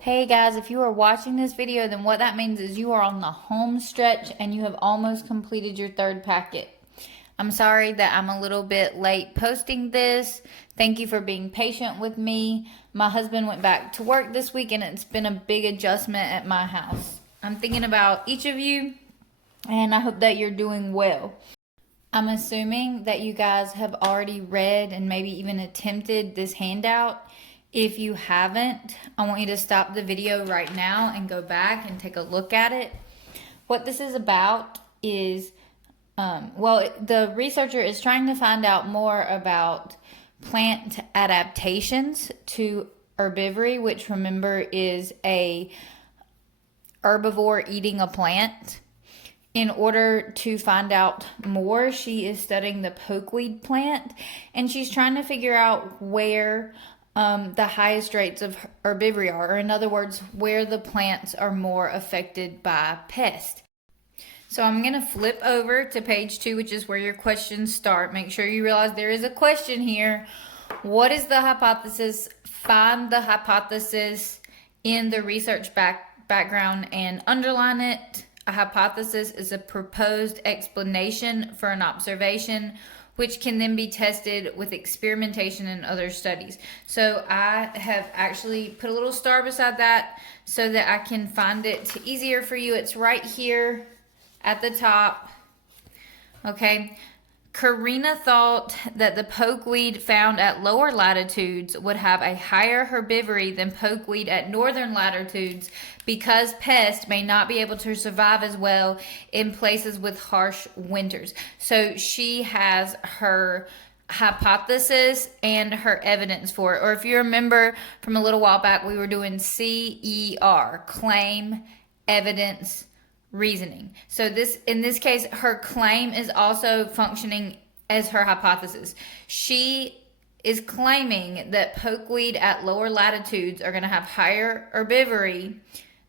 Hey guys, if you are watching this video, then what that means is you are on the home stretch and you have almost completed your third packet. I'm sorry that I'm a little bit late posting this. Thank you for being patient with me. My husband went back to work this week and it's been a big adjustment at my house. I'm thinking about each of you and I hope that you're doing well. I'm assuming that you guys have already read and maybe even attempted this handout. If you haven't, I want you to stop the video right now and go back and take a look at it. What this is about is, the researcher is trying to find out more about plant adaptations to herbivory, which remember is a herbivore eating a plant. In order to find out more, she is studying the pokeweed plant and she's trying to figure out where the highest rates of herbivory are, or in other words, where the plants are more affected by pests. So I'm going to flip over to page 2, which is where your questions start. Make sure you realize there is a question here. What is the hypothesis? Find the hypothesis in the research background and underline it. A hypothesis is a proposed explanation for an observation, which can then be tested with experimentation and other studies. So I have actually put a little star beside that so that I can find it easier for you. It's right here at the top. Okay. Karina thought that the pokeweed found at lower latitudes would have a higher herbivory than pokeweed at northern latitudes because pests may not be able to survive as well in places with harsh winters. So she has her hypothesis and her evidence for it. Or if you remember from a little while back, we were doing CER, claim, evidence, reasoning. So in this case, her claim is also functioning as her hypothesis. She is claiming that pokeweed at lower latitudes are going to have higher herbivory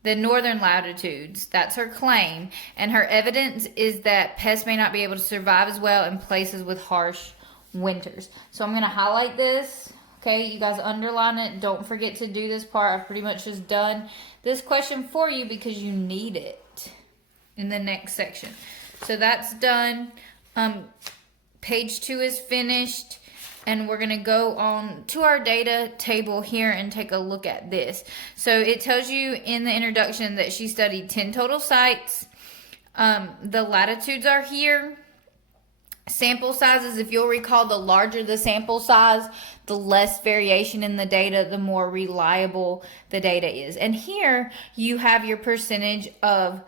than northern latitudes. That's her claim. And her evidence is that pests may not be able to survive as well in places with harsh winters. So I'm going to highlight this. Okay, you guys underline it. Don't forget to do this part. I've pretty much just done this question for you because you need it in the next section. So that's done. Page 2 is finished. And we're going to go on to our data table here and take a look at this. So it tells you in the introduction that she studied 10 total sites. The latitudes are here. Sample sizes, if you'll recall, the larger the sample size, the less variation in the data, the more reliable the data is. And here you have your percentage of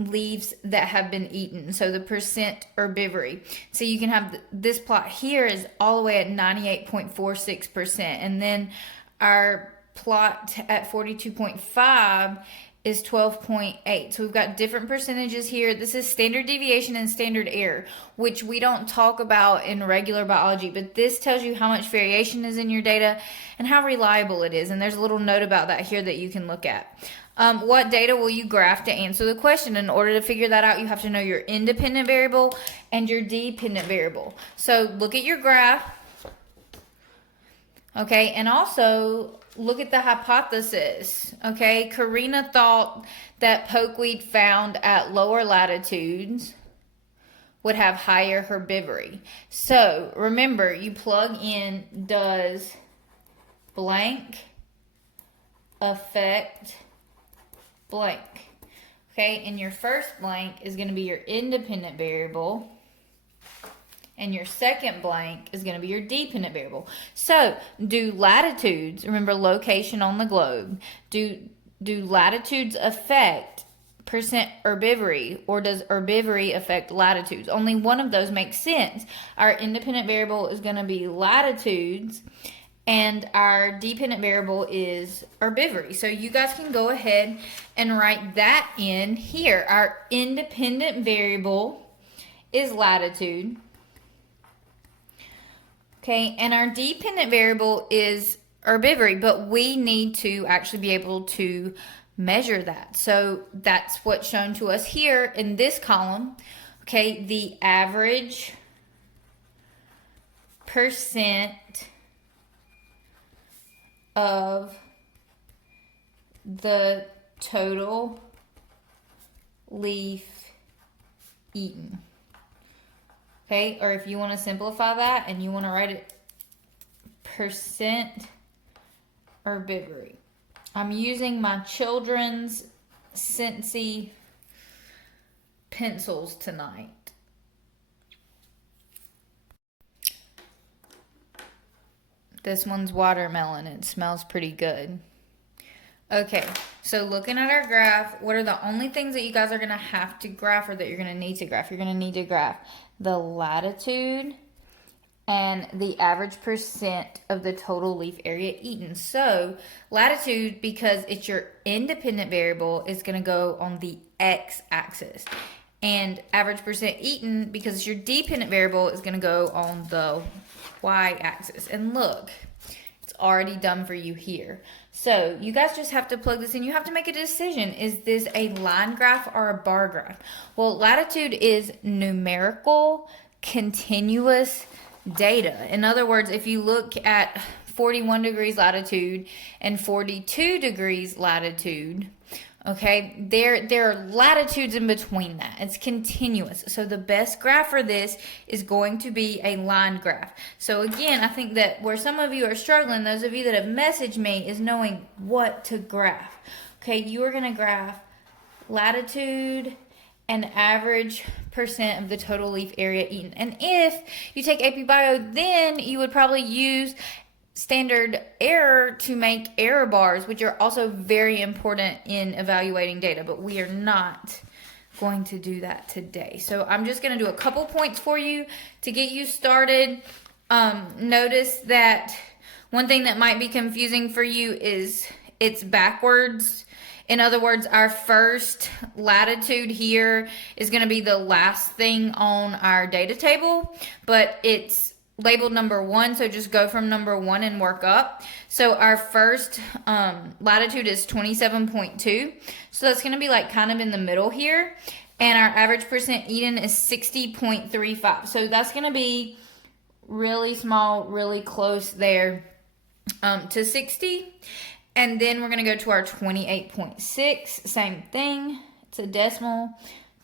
leaves that have been eaten, so the percent herbivory. So you can have this plot here is all the way at 98.46%, and then our plot at 42.5 is 12.8. So we've got different percentages here. This is standard deviation and standard error, which we don't talk about in regular biology, but this tells you how much variation is in your data and how reliable it is. And there's a little note about that here that you can look at. What data will you graph to answer the question? In order to figure that out, you have to know your independent variable and your dependent variable. So look at your graph. Okay, and also look at the hypothesis. Okay, Karina thought that pokeweed found at lower latitudes would have higher herbivory. So remember, you plug in does blank affect blank. Okay, and your first blank is going to be your independent variable, and your second blank is going to be your dependent variable. So, do latitudes, remember location on the globe, do latitudes affect percent herbivory, or does herbivory affect latitudes? Only one of those makes sense. Our independent variable is going to be latitudes, and our dependent variable is herbivory. So you guys can go ahead and write that in here. Our independent variable is latitude. Okay, and our dependent variable is herbivory, but we need to actually be able to measure that. So that's what's shown to us here in this column. Okay, the average percent of the total leaf eaten. Okay, or if you want to simplify that and you want to write it percent herbivory. I'm using my children's Scentsy pencils tonight. This one's watermelon. It smells pretty good. Okay, so looking at our graph, what are the only things that you guys are going to have to graph or that you're going to need to graph? You're going to need to graph the latitude and the average percent of the total leaf area eaten. So latitude, because it's your independent variable, is going to go on the x-axis. And average percent eaten, because it's your dependent variable, is going to go on the y-axis. And look, it's already done for you here. So you guys just have to plug this in. You have to make a decision. Is this a line graph or a bar graph? Well, latitude is numerical, continuous data. In other words, if you look at 41 degrees latitude and 42 degrees latitude, okay, there are latitudes in between that. It's continuous. So the best graph for this is going to be a line graph. So again, I think that where some of you are struggling, those of you that have messaged me, is knowing what to graph. Okay, you are going to graph latitude and average percent of the total leaf area eaten. And if you take AP Bio, then you would probably use standard error to make error bars, which are also very important in evaluating data, but we are not going to do that today. So I'm just going to do a couple points for you to get you started. Notice that one thing that might be confusing for you is it's backwards. In other words, our first latitude here is going to be the last thing on our data table, but it's labeled number 1, so just go from number 1 and work up. So our first latitude is 27.2, so that's going to be like kind of in the middle here, and our average percent eaten is 60.35, so that's going to be really small, really close there to 60. And then we're going to go to our 28.6, same thing, it's a decimal,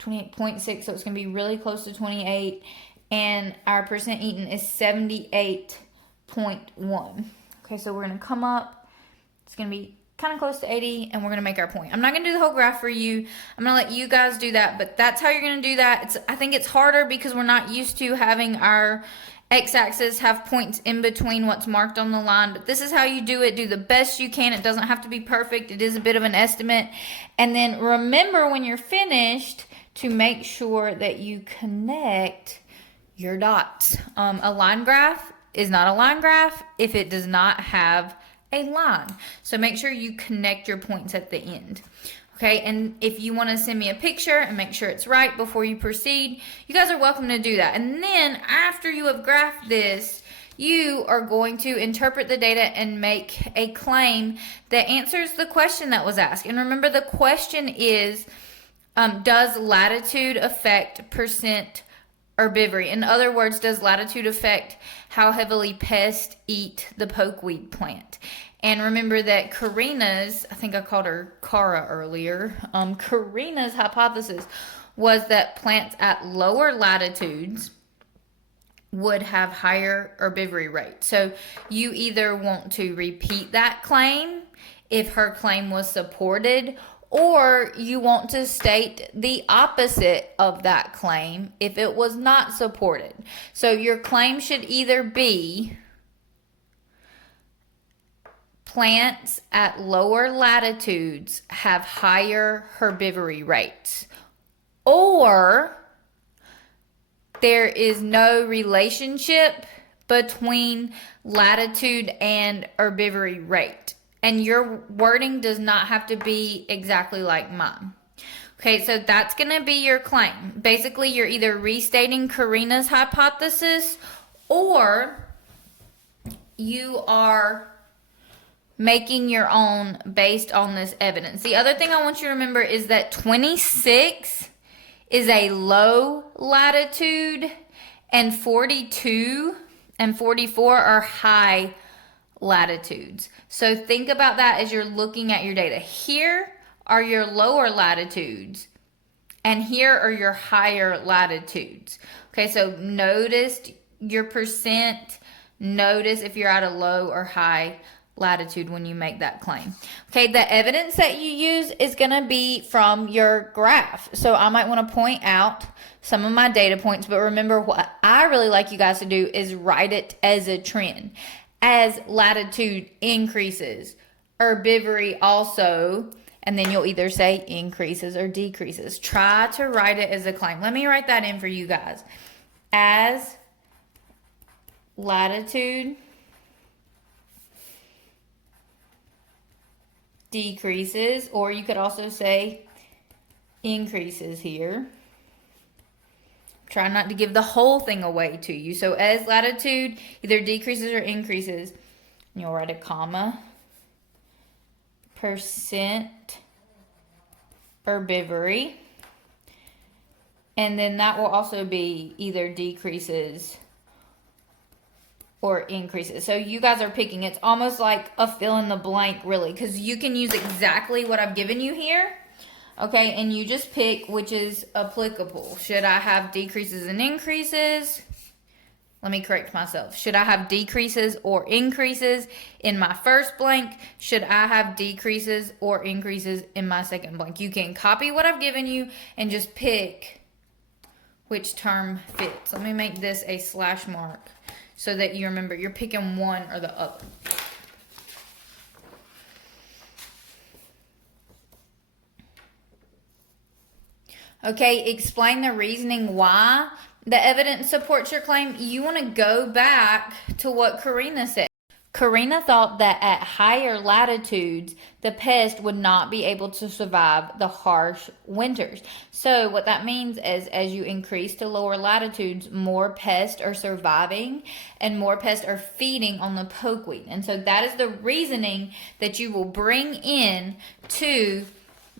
28.6, so it's going to be really close to 28. And our percent eaten is 78.1. Okay, so we're going to come up. It's going to be kind of close to 80, and we're going to make our point. I'm not going to do the whole graph for you. I'm going to let you guys do that, but that's how you're going to do that. I think it's harder because we're not used to having our x-axis have points in between what's marked on the line, but this is how you do it. Do the best you can. It doesn't have to be perfect. It is a bit of an estimate. And then remember when you're finished to make sure that you connect your dots. A line graph is not a line graph if it does not have a line. So make sure you connect your points at the end. Okay, and if you want to send me a picture and make sure it's right before you proceed, you guys are welcome to do that. And then after you have graphed this, you are going to interpret the data and make a claim that answers the question that was asked. And remember, the question is, does latitude affect percent herbivory? In other words, does latitude affect how heavily pests eat the pokeweed plant? And remember that Karina's, I think I called her Kara earlier, Karina's hypothesis was that plants at lower latitudes would have higher herbivory rates. So you either want to repeat that claim if her claim was supported, or you want to state the opposite of that claim if it was not supported. So your claim should either be plants at lower latitudes have higher herbivory rates, or there is no relationship between latitude and herbivory rate. And your wording does not have to be exactly like mine. Okay, so that's going to be your claim. Basically, you're either restating Karina's hypothesis or you are making your own based on this evidence. The other thing I want you to remember is that 26 is a low latitude and 42 and 44 are high latitudes. So think about that as you're looking at your data. Here are your lower latitudes, and here are your higher latitudes. Okay, so notice your percent. Notice if you're at a low or high latitude when you make that claim. Okay, the evidence that you use is going to be from your graph. So I might want to point out some of my data points, but remember, what I really like you guys to do is write it as a trend. As latitude increases, herbivory also, and then you'll either say increases or decreases. Try to write it as a claim. Let me write that in for you guys. As latitude decreases, or you could also say increases here. Try not to give the whole thing away to you. So as latitude either decreases or increases, you'll write a comma, percent herbivory, and then that will also be either decreases or increases. So you guys are picking. It's almost like a fill in the blank, really, because you can use exactly what I've given you here. Okay, and you just pick which is applicable. Should I have decreases and increases? Let me correct myself. Should I have decreases or increases in my first blank? Should I have decreases or increases in my second blank? You can copy what I've given you and just pick which term fits. Let me make this a slash mark so that you remember you're picking one or the other. Okay, explain the reasoning why the evidence supports your claim. You want to go back to what Karina said. Karina thought that at higher latitudes, the pest would not be able to survive the harsh winters. So what that means is as you increase to lower latitudes, more pests are surviving and more pests are feeding on the pokeweed. And so that is the reasoning that you will bring in to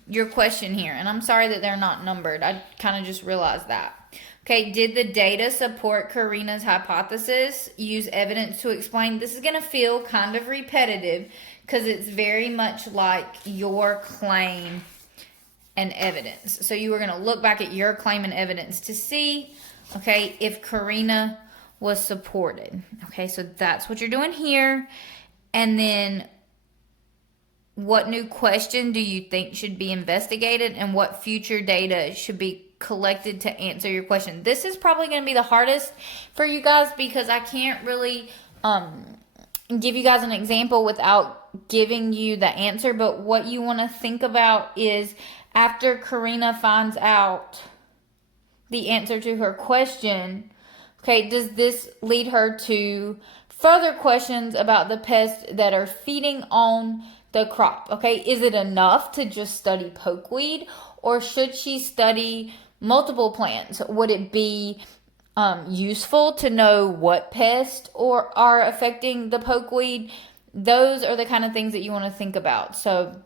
your question here. And I'm sorry that they're not numbered. I kind of just realized that. Okay, did the data support Karina's hypothesis? Use evidence to explain. This is going to feel kind of repetitive because it's very much like your claim and evidence. So you are going to look back at your claim and evidence to see, okay, if Karina was supported. Okay, so that's what you're doing here. And then what new question do you think should be investigated, and what future data should be collected to answer your question? This is probably going to be the hardest for you guys because I can't really give you guys an example without giving you the answer. But what you want to think about is after Karina finds out the answer to her question, okay, does this lead her to further questions about the pests that are feeding on the crop? Okay, is it enough to just study pokeweed, or should she study multiple plants? Would it be useful to know what pests are affecting the pokeweed? Those are the kind of things that you want to think about. So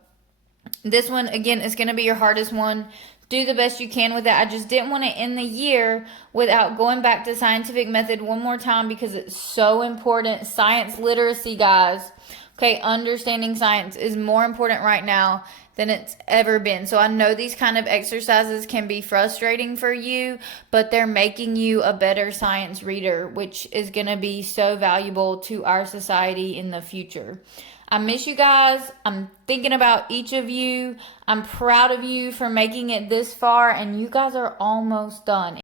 this one, again, is going to be your hardest one. Do the best you can with it. I just didn't want to end the year without going back to scientific method one more time because it's so important. Science literacy, guys. Okay, understanding science is more important right now than it's ever been. So I know these kind of exercises can be frustrating for you, but they're making you a better science reader, which is going to be so valuable to our society in the future. I miss you guys. I'm thinking about each of you. I'm proud of you for making it this far, and you guys are almost done.